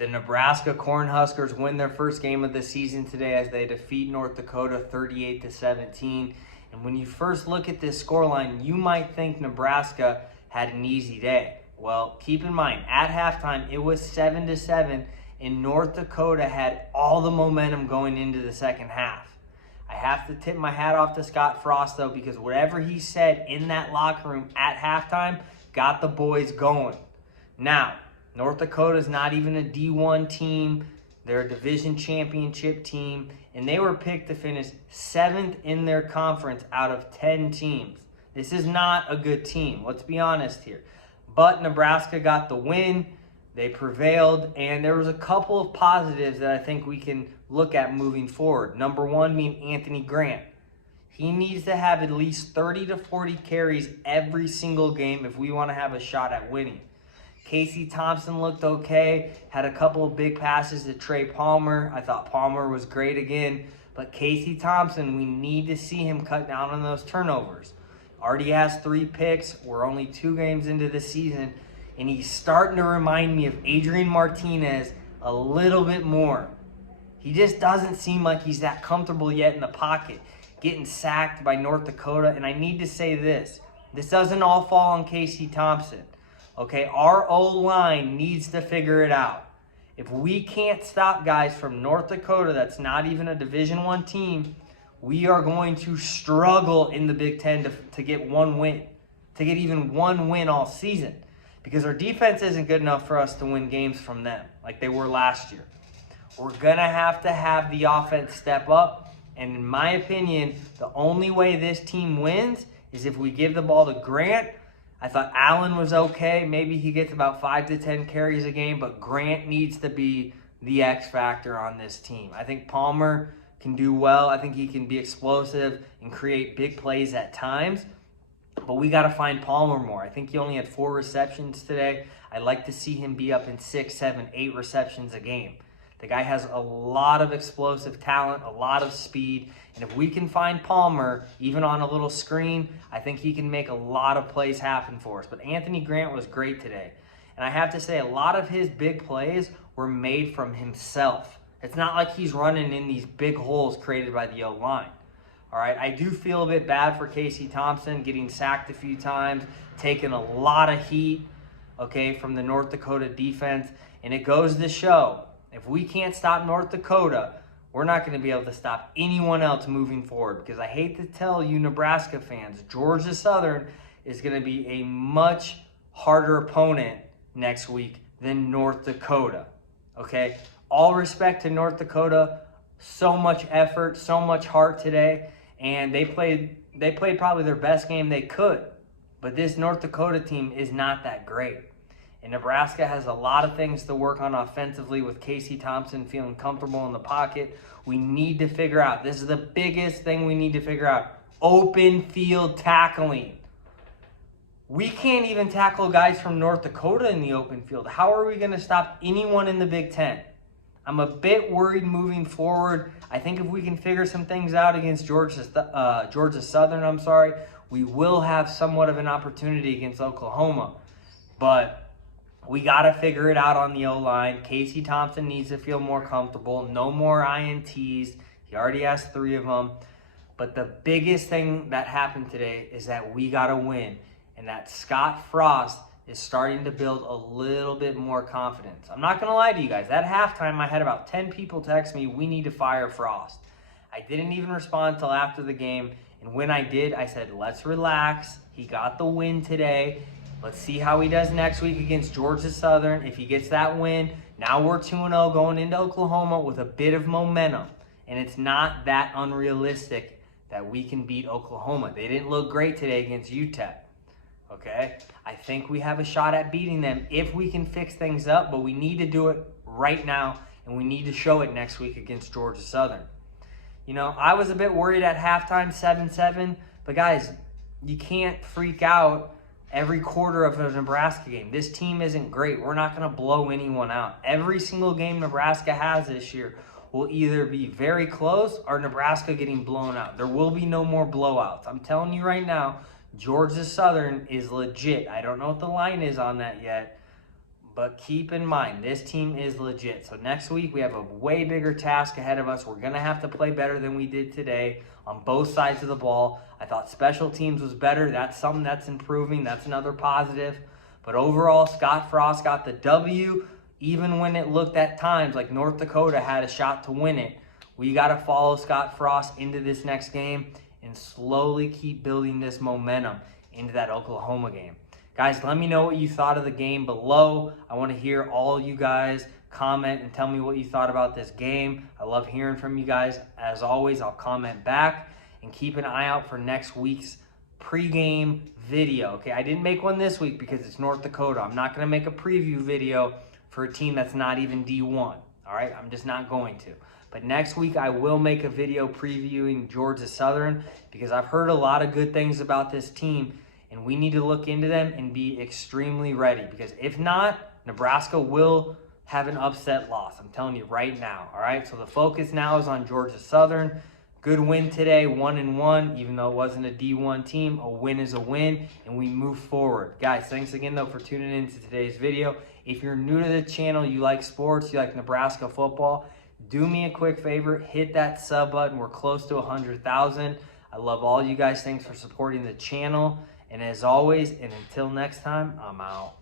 The Nebraska Cornhuskers win their first game of the season today as they defeat North Dakota 38-17. And when you first look at this scoreline, you might think Nebraska had an easy day. Well, keep in mind, at halftime, it was 7-7, and North Dakota had all the momentum going into the second half. I have to tip my hat off to Scott Frost, though, because whatever he said in that locker room at halftime got the boys going. Now, North Dakota is not even a D1 team. They're a division championship team, and they were picked to finish 7th in their conference out of 10 teams. This is not a good team. Let's be honest here. But Nebraska got the win. They prevailed, and there was a couple of positives that I think we can look at moving forward. Number one being Anthony Grant. He needs to have at least 30 to 40 carries every single game if we want to have a shot at winning. Casey Thompson looked okay, had a couple of big passes to Trey Palmer. I thought Palmer was great again. But Casey Thompson, we need to see him cut down on those turnovers. Already has 3 picks. We're only 2 games into the season. And he's starting to remind me of Adrian Martinez a little bit more. He just doesn't seem like he's that comfortable yet in the pocket, getting sacked by North Dakota. And I need to say this. This doesn't all fall on Casey Thompson. Okay, our O-line needs to figure it out. If we can't stop guys from North Dakota that's not even a Division I team, we are going to struggle in the Big Ten to get one win, to get even one win all season, because our defense isn't good enough for us to win games from them like they were last year. We're going to have the offense step up, and in my opinion, the only way this team wins is if we give the ball to Grant. I thought Allen was okay. Maybe he gets about 5 to 10 carries a game, but Grant needs to be the X factor on this team. I think Palmer can do well. I think he can be explosive and create big plays at times, but we got to find Palmer more. I think he only had 4 receptions today. I'd like to see him be up in 6, 7, 8 receptions a game. The guy has a lot of explosive talent, a lot of speed, and if we can find Palmer, even on a little screen, I think he can make a lot of plays happen for us. But Anthony Grant was great today. And I have to say, a lot of his big plays were made from himself. It's not like he's running in these big holes created by the O-line. All right, I do feel a bit bad for Casey Thompson getting sacked a few times, taking a lot of heat, okay, from the North Dakota defense. And it goes to show, if we can't stop North Dakota, we're not going to be able to stop anyone else moving forward. Because I hate to tell you Nebraska fans, Georgia Southern is going to be a much harder opponent next week than North Dakota. Okay? All respect to North Dakota. So much effort, so much heart today. And they played probably their best game they could. But this North Dakota team is not that great. And Nebraska has a lot of things to work on offensively with Casey Thompson feeling comfortable in the pocket. We need to figure out, this is the biggest thing we need to figure out, open field tackling. We can't even tackle guys from North Dakota in the open field. How are we going to stop anyone in the Big Ten? I'm a bit worried moving forward. I think if we can figure some things out against Georgia Southern, we will have somewhat of an opportunity against Oklahoma. But we got to figure it out on the O-line. Casey Thompson needs to feel more comfortable. No more INTs. He already has 3 of them. But the biggest thing that happened today is that we got to win. And that Scott Frost is starting to build a little bit more confidence. I'm not going to lie to you guys. At halftime, I had about 10 people text me, we need to fire Frost. I didn't even respond until after the game. And when I did, I said, let's relax. He got the win today. Let's see how he does next week against Georgia Southern. If he gets that win, now we're 2-0 going into Oklahoma with a bit of momentum. And it's not that unrealistic that we can beat Oklahoma. They didn't look great today against UTEP. Okay? I think we have a shot at beating them if we can fix things up, but we need to do it right now, and we need to show it next week against Georgia Southern. You know, I was a bit worried at halftime, 7-7, but guys, you can't freak out every quarter of a Nebraska game. This team isn't great. We're not going to blow anyone out. Every single game Nebraska has this year will either be very close or Nebraska getting blown out. There will be no more blowouts. I'm telling you right now, Georgia Southern is legit. I don't know what the line is on that yet, But keep in mind, this team is legit. So next week, we have a way bigger task ahead of us. We're going to have to play better than we did today on both sides of the ball. I thought special teams was better. That's something that's improving. That's another positive. But overall, Scott Frost got the W, even when it looked at times like North Dakota had a shot to win it. We got to follow Scott Frost into this next game and slowly keep building this momentum into that Oklahoma game. Guys, let me know what you thought of the game below. I want to hear all you guys comment and tell me what you thought about this game. I love hearing from you guys. As always, I'll comment back and keep an eye out for next week's pregame video. Okay, I didn't make one this week because it's North Dakota. I'm not going to make a preview video for a team that's not even D1. All right, I'm just not going to. But next week, I will make a video previewing Georgia Southern because I've heard a lot of good things about this team, and we need to look into them and be extremely ready, because if not, Nebraska will have an upset loss. I'm telling you right now, all right? So the focus now is on Georgia Southern. Good win today, 1-1, even though it wasn't a D1 team. A win is a win, and we move forward. Guys, thanks again, though, for tuning in to today's video. If you're new to the channel, you like sports, you like Nebraska football, do me a quick favor, hit that sub button. We're close to 100,000. I love all you guys. Thanks for supporting the channel. And as always, and until next time, I'm out.